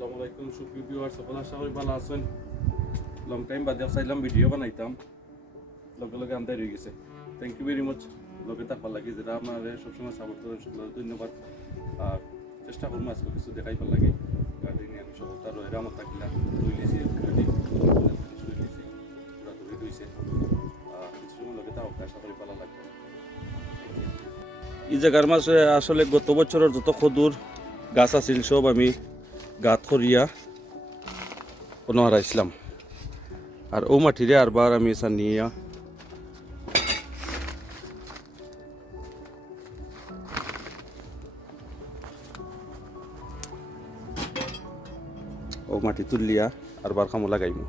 আসসালামু আলাইকুম সুপ্রিয় ভিউয়ার্স, সকলে আশা করি ভালো আছেন। লং টাইম বাদে চাইলাম ভিডিও বানাইতাম, লগে লগে আমদাই রয়ে গেছে। থ্যাংক ইউ ভেরি মাচ লগে থাকবার লাগে, যেটা আপনার সবসময় সাপোর্ট করেন, সকলের ধন্যবাদ। আর চেষ্টা করবো আজকে কিছু দেখাইবার লাগে। গার্ডেনিং আমি সবটা রয়ে আমার থাকলে ধুই লিছি রেডি লিছি পুরা ধরে রয়েছে। কিছু সময় লগে থাকুক, আশা করি ভালো লাগবে। এই জায়গার মাঝে আসলে গত বছরের যত খদুর গাছ আছিল সব আমি গাত করিয়া কোনো হারাইছিলাম, আর ও মাটিরে আরবার আমি সানিয়া ও মাটি তুলিয়া আরবার কামো লাগাইমু।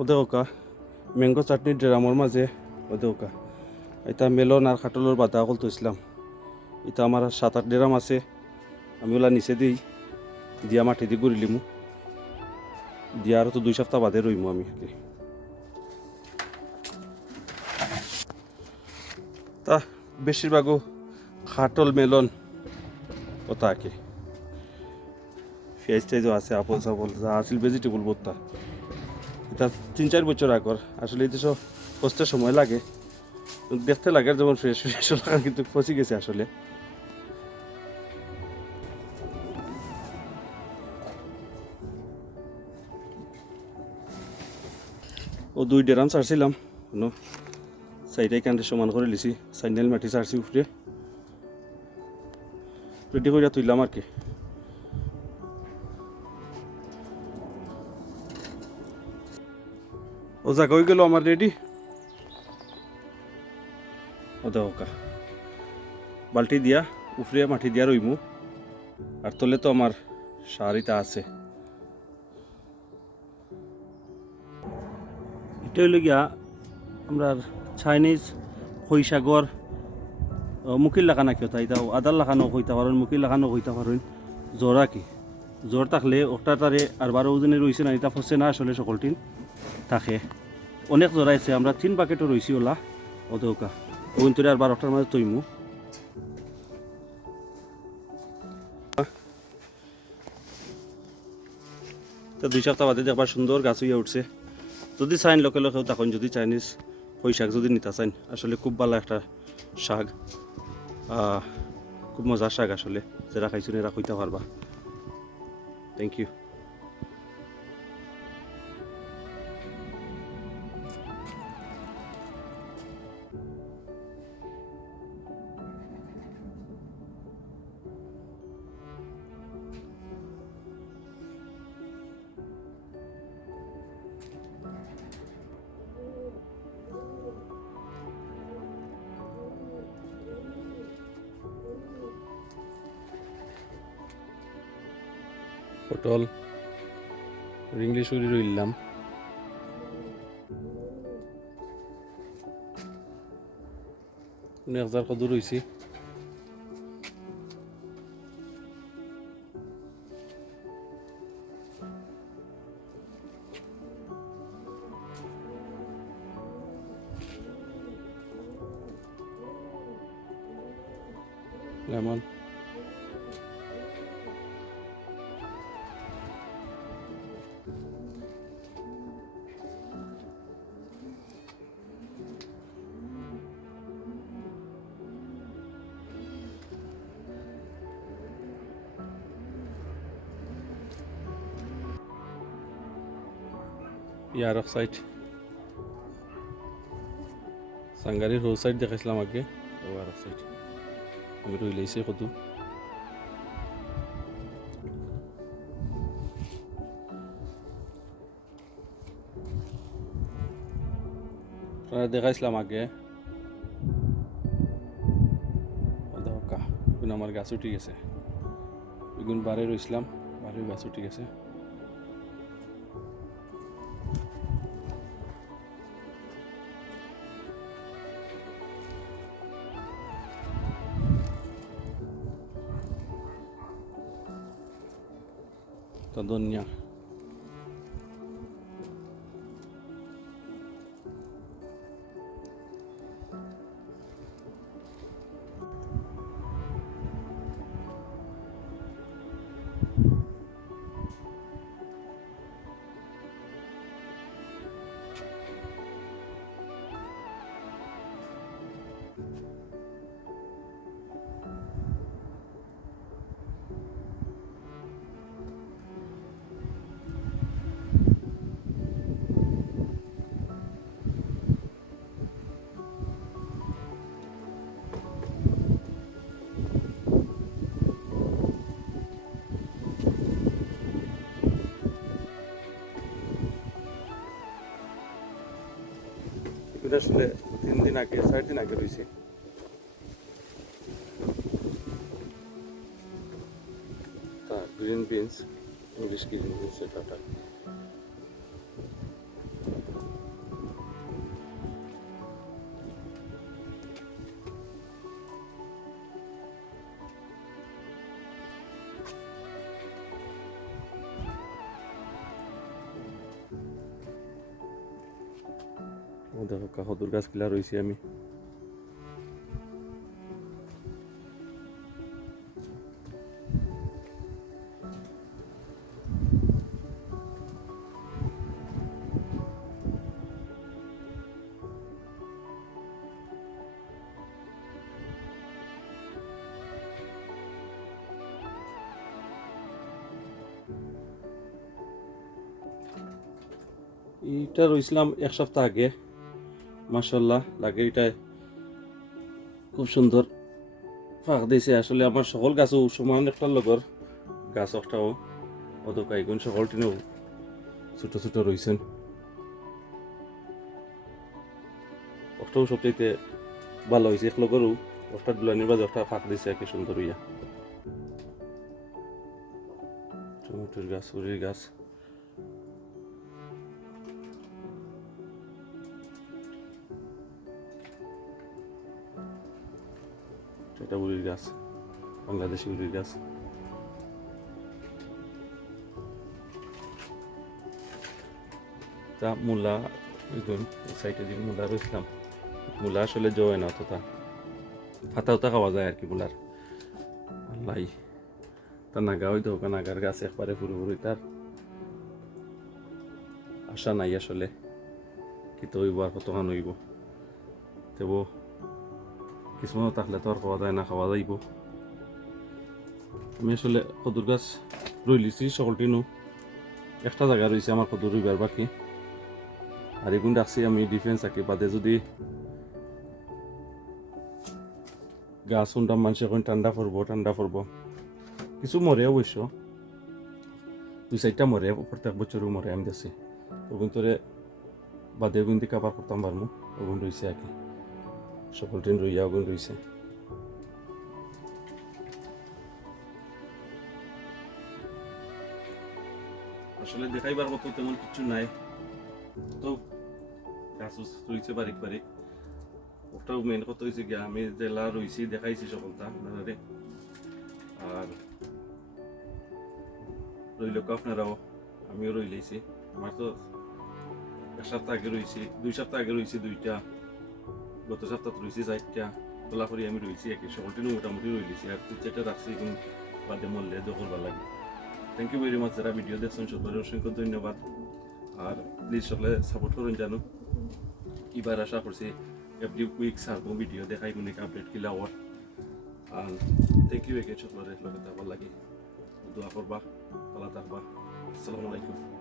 ওদেওকা ম্যাঙ্গো চাটনির ড্রামর মাঝে ওদেওকা এটা মেলন আর খাটলের বাধা অকল থইছিলাম। এটা আমার 7-8 ড্রাম আছে, আমি ওলা নিচে দিই দিয়া মাটি দিয়ে গুড়ি লিমু দিয়া, আর তো 2 সপ্তাহ বাদে রইমু আমি। তা বেশিরভাগও খাটল মেলন ওটা আঁকে, পেঁয়াজ টেজও আছে, আপল সাপল যা আছিল ভেজিটেবল বোধটা। এটা 3-4 বছর আগর, আসলে এই সব পচতে সময় লাগে, দেখতে লাগে যেমন ফ্রেশ ফ্রেশ লাগা, কিন্তু পচি গেছে আসলে। ও 2 ড্রাম ছাড়ছিলাম, সাইডে কান্ডে সমান করে লিছি, সাইনাল মাটি ছাড়ছি উপরে রেডি করে তুললাম আর কি। ও জায়গা হয়ে গেল আমার রেডি। ও দেখা বালতি দিয়া উপরে মাটি দিয়া রইমু, আর তলে তো আমার সারিটা আছে। এটা হইল গিয়া আমরা চাইনিজ খৈসাগর মুখিল লাগানা কেউ তাই তাও আদার লাগানো হইতে পারেন, মুখিল লাগানো হইতে পারেন। জ্বর আর কি, জ্বর থাকলে ওটা তারে আর 12 ওজনে রয়েছে না, এটা ফসে না আসলে সকলটিন থাকে। অনেক জ্বর আছে, আমরা 3 বাকেটও রয়েছি ওলা ওদৌকা ওগুন তোরে আর 12টার মাঝে তৈমু। তো 2 সপ্তাহ বাদে দেখবার সুন্দর গাছ হইয়া উঠছে। যদি চাইন লোকে লোকেও তখন যদি চাইনিজ খই শাক যদি নিতে চাইন, আসলে খুব ভালো একটা শাক, খুব মজার শাক আসলে, যারা খাইছুন এরা খাইতে পারবা। Thank you. পটল রিংলি সুরি রইলাম, অনেক হাজার কদূর রয়েছি। লেমন ইয়ার অফ সাইড সাংগারির হোল সাইড দেখাইছিলাম আগে, আর অফ সাইড আমি রইলেইছে কত দেখাইছিলাম আগে এখন আমার গাছ উঠে গেছে এখন বারে রইছিলাম বারে গাছ উঠে গেছে তো ধনিয়া এটা আসলে 3 দিন আগে 4 দিন আগে রয়েছে তা green beans English green beans এটা দেখো কাহদুর গাছ কিলা রয়েছি আমি এটা রইছিলাম 1 সপ্তাহ আগে মাশাআল্লাহ লাগে এটাই খুব সুন্দর ফাঁক দিয়েছে আসলে আমার সকল গাছও সমান একটা লগর গাছ একটাও অত কাইগুন সকল টিনেও ছোট ছোট রয়েছেন একটাও সবচাইতে ভালো হয়েছে এক লগরও একটা দুলানির বাজে একটা ফাঁক দিয়েছে আর কি সুন্দর হইয়া টমেটোর গাছ উরির গাছ এটা উরির গাছ বাংলাদেশি উরির গাছ তা মূলা সাইডে যে মূলা রয়েছিলাম মূলা আসলে জয় না অতটা ফাতাওতা খাওয়া যায় আর কি মূলার আল্লাহ তা নাগা হইতো নাগার গাছ একবারে পুরোপুরি তার আশা নাই আসলে কিন্তু হইব আর কতক্ষণ হইব তবু কিছুমানও থাকলে তো আর খাওয়া যায় না খাওয়া যাইব আমি আসলে কদুর গাছ রই লিছি সকলটিনো একটা জায়গা রয়েছে আমার কদুর রইবার বাকি আর এগুন রাখছি আমি ডিফেন্স আঁকি বাদে যদি গাছ শুনতাম মানুষ এখন ঠান্ডা পড়বো কিছু মরে অবশ্য 2-4টা মরে প্রত্যেক বছরও মরে আমি দেখছি ওগুন তোরে বাদে ওগুন দিয়ে কাবার করতাম পারবো ওগুন রয়েছে আর কি সকল দিন রইয়া ওগুন রয়েছে আসলে দেখাইবার মতো তেমন কিছু নাই তো গাছ রয়েছে বারিক ওটাও মেন কথা হয়েছে গিয়া আমি জেলা রয়েছি দেখাইছি সকলটা আপনারা আর রইল আপনারাও আমিও রই লাইছি আমার তো 1 সপ্তাহ আগে রয়েছি 2 সপ্তাহ আগে রয়েছি 2টা গত সপ্তাহ রয়েছি 4টা গোলাপরি আমি রয়েছি একই সকলটিও মোটামুটি রই লাইছি আর 2-4টা রাখছি এবং বাদে মরলে দখল ভালো লাগে থ্যাংক ইউ ভেরি মাচ যারা ভিডিও দেখছেন সকলের অসংখ্য ধন্যবাদ আর প্লিজ সকলে সাপোর্ট করুন জানো এবার আশা করছি এভরি উইক সারবো ভিডিও দেখাই কোনো আপডেট কিলা ওর আর থ্যাংক ইউ এগে সকলের লগে থাকবার লাগে দোয়া করবা ভালো থাকবা আসসালামু আলাইকুম